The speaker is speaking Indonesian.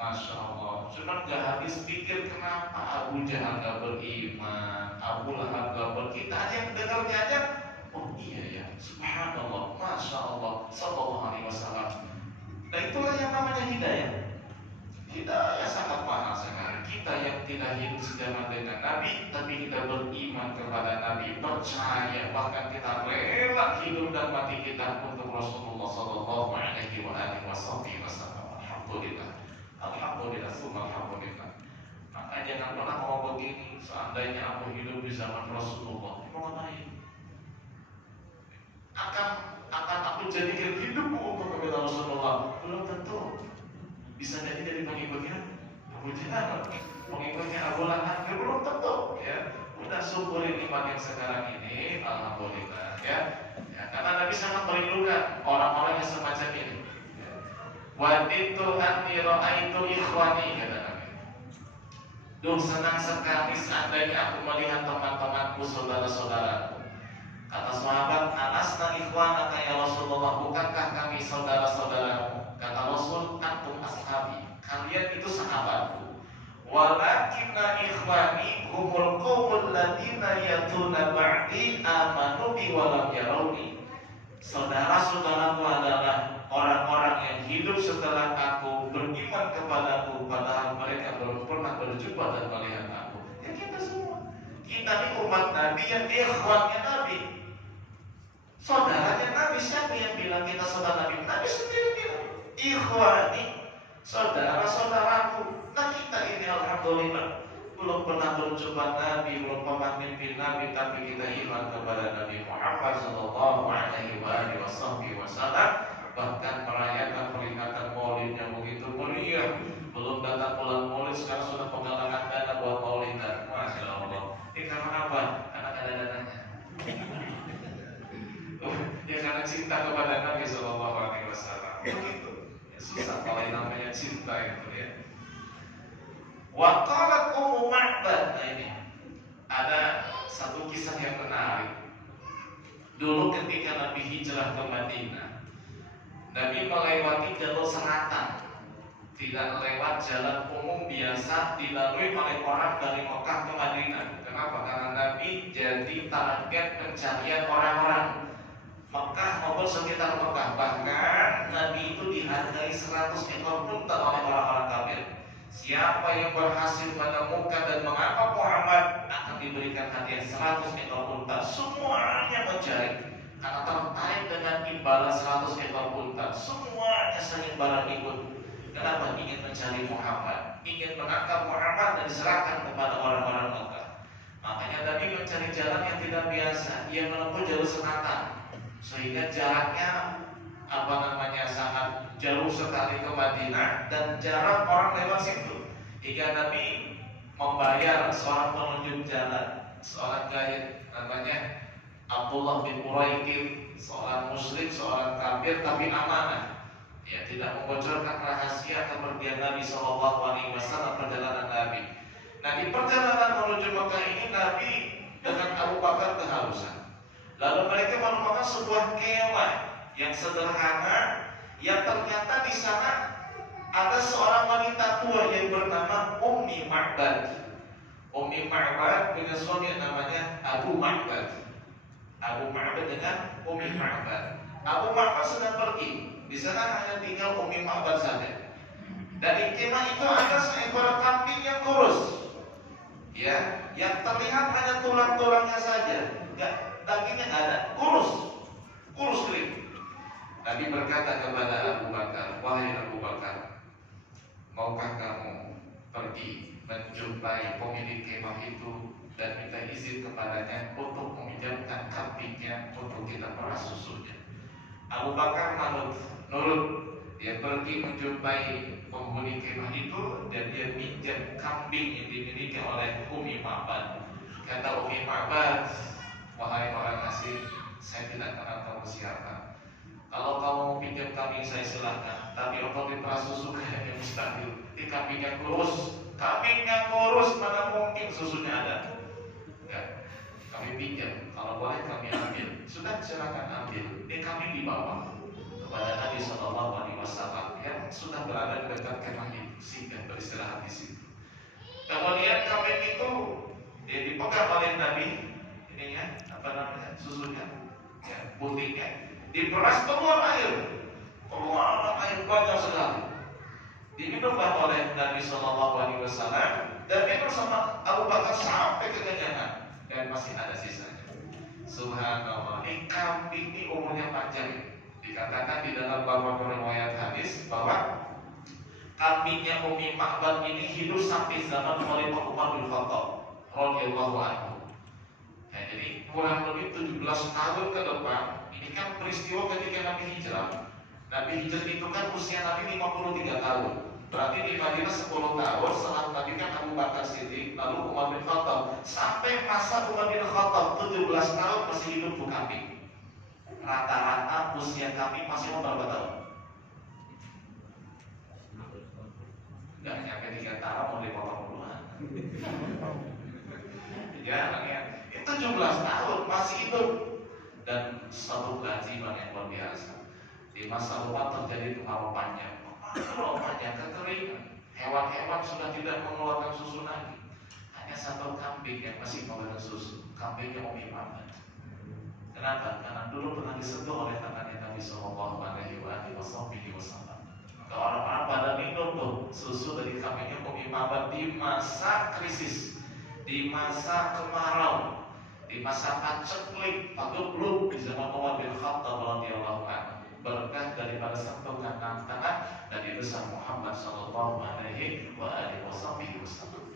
Masya Allah. Cuma gak habis pikir kenapa Abu Jahal gak beriman, Abu Lahab gak beriman. Kita aja yang dengarnya aja, oh iya ya, subhanallah, Masya Allah, sallallahu alaihi wasallam. Nah itulah yang namanya hidayah. Hidayah sangat mahal sekali. Kita yang tidak hidup sejaman dengan Nabi, tapi kita beriman kepada Nabi, percaya, bahkan kita rela hidup dan mati kita untuk Rasulullah sallallahu alaihi wasallam. Alhamdulillah, alhamdulillah, alhamdulillah. Maka jangan pernah mau begini. Seandainya aku hidup di zaman Rasulullah, mau ngapain? Akan aku jadikan hidupku untuk kepada Rasulullah? Belum tentu. Bisa jadi pengikutnya Abu Jahal, pengikutnya Abu Lahab, ya belum tentu ya. Udah syukuri nikmat yang sekarang ini, alhamdulillah ya. Karena Nabi sangat merindukan orang-orang yang semacam ini. Waditu anni ra'aitu ikhwani, kata Nabi. Duh, senang sekali seandainya aku melihat teman-temanku, saudara-saudaraku. Kata sahabat, alasna ikhwanaka ya Rasulullah, bukankah kami saudara-saudaramu? Kata Rasul, antum ashabi, kalian itu sahabatku. Walakinna ikhwani humul qawmul ladina yatuna ba'di amanu bi walam yarawni. Saudara-saudaraku adalah orang-orang yang hidup setelah aku, beriman kepadaku, padahal mereka belum pernah berjumpa dan melihat aku. Ya kita semua, kita ini umat Nabi yang ikhwannya Nabi, saudaranya Nabi. Siapa yang bilang kita saudara Nabi? Nabi sendiri bilang, ikhwani, saudara-saudaraku. Nah kita ini alhamdulillah belum pernah berjumpa Nabi, belum pernah mimpi Nabi, tapi kita iman kepada Nabi Muhammad sallallahu alaihi wasallam. Bahkan merayakan peringatan Maulidnya begitu meriah. Belum datang bulan Maulid, sekarang sudah penggalangan dana buat Maulidan. Masya Allah. Ini karena apa? Karena ada dananya. Ya karena cinta kepada Nabi sallallahu alaihi wasallam. Begitu. Ya, susah kalau yang namanya cinta itu ya. Wa qalat Ummu Ma'bad. Nah ini ada satu kisah yang menarik. Dulu ketika Nabi hijrah ke Madinah, Nabi melewati jalur selatan, tidak lewat jalan umum biasa dilalui oleh orang dari Mekah ke Madinah. Kenapa? Karena Nabi jadi target pencarian orang-orang Mekah maupun sekitar Mekah. Bahkan Nabi itu dihargai 100 ekor unta oleh orang-orang kafir. Siapa yang berhasil menemukan dan mengangkat Muhammad akan diberikan hadiah 100 ekor unta. Semuanya mencari karena tertarik dengan imbalan 100 ekor unta. Semuanya sayembara ikut. Kenapa? Ingin mencari Muhammad, ingin mengangkat Muhammad dan diserahkan kepada orang-orang Mekah. Makanya Nabi mencari jalan yang tidak biasa. Ia menempuh jalur selatan, sehingga jaraknya sangat jauh sekali ke Madinah dan jarang orang lewat situ. Hingga Nabi membayar seorang penunjuk jalan, seorang guide namanya Abdullah bin Uraiqib, seorang muslim, seorang kafir tapi amanah. Ya, tidak membocorkan rahasia kepergian Nabi Shallallahu Alaihi Wasallam, perjalanan Nabi. Nah, di perjalanan menuju Mekah ini Nabi dengan Abu Bakar kehausan. Lalu mereka menemukan sebuah kemah yang sederhana, yang ternyata di sana ada seorang wanita tua yang bernama Ummi Ma'bad. Ummi Ma'bad punya suami yang namanya Abu Ma'bad. Abu Ma'bad dengan Ummi Ma'bad. Abu Ma'bad sedang pergi. Di sana hanya tinggal Ummi Ma'bad saja. Dari kemah itu ada seekor kambing yang kurus, ya, yang terlihat hanya tulang-tulangnya saja, dagingnya nggak ada, kurus kering. Nabi berkata kepada Abu Bakar, wahai Abu Bakar, maukah kamu pergi menjumpai pemilik kemah itu dan minta izin kepadanya untuk meminjamkan kambingnya untuk kita peras susunya? Abu Bakar nurut. Dia pergi menjumpai penghuni kemah itu dan dia minjam kambing yang dimiliki oleh Ummi Ma'bad. Kata Ummi Ma'bad, wahai orang asing, saya tidak kenal kamu siapa. Kalau kamu mau pinjam kambing saya silahkan, tapi untuk diperas susu kayaknya mustahil. Di kambingnya kurus mana mungkin susunya ada? Enggak, kami pinjam. Kalau boleh kami ambil. Sudah silakan ambil. Kambing di bawah. kepada Nabi Shallallahu Alaihi Wasallam yang sudah berada di dekat kemah itu, singgah beristirahat di situ. Kemudian kambing itu dipegang oleh Nabi, ininya apa namanya, susunya, ya, putihnya, diperas keluar air banyak sekali. Diminumlah oleh Nabi Shallallahu Alaihi Wasallam dan minum sama Abu Bakar sampai kekenyangan dan masih ada sisanya. Subhanallah, ini kambing ini umurnya panjang. Dikatakan di dalam beberapa riwayat hadis bahwa kambingnya Ummi Ma'bad ini hidup sampai zaman Khalifah Umar bin Khattab radhiyallahu anhu. Ya, jadi kurang lebih 17 tahun ke depan. Ini kan peristiwa ketika Nabi hijrah. Nabi hijrah itu kan usia Nabi 53 tahun. Berarti di Madinah 10 tahun. Setelah Nabi kan Abu Bakar Siddiq, lalu Umar bin Khattab. Sampai masa Umar bin Khattab 17 tahun masih hidup tuh kambing. Rata-rata usia kambing masih berapa tahun? Nggak nyampe 3 tahun mau dipotong duluan. Jarang ya. Itu 17 tahun masih hidup. Dan satu keajaiban yang luar biasa. Di masa lupa terjadi kemarau panjang, kekeringan. Hewan-hewan sudah tidak mengeluarkan susu lagi. Hanya satu kambing yang masih mengeluarkan susu. Kambingnya Ummi Ma'bad. Kenapa? Karena dulu pernah disentuh oleh tangannya Nabi Shallallahu Alaihi Wasallam. Kalau orang-orang pada minum tuh susu dari kambingnya Ummi Ma'bad di masa krisis, di masa kemarau, di masa paceklik, pagebluk di zaman Umar bin Khattab radhiyallahu anhu. Berkah daripada sentuhan tangan Nabi besar Muhammad sallallahu alaihi wasallam.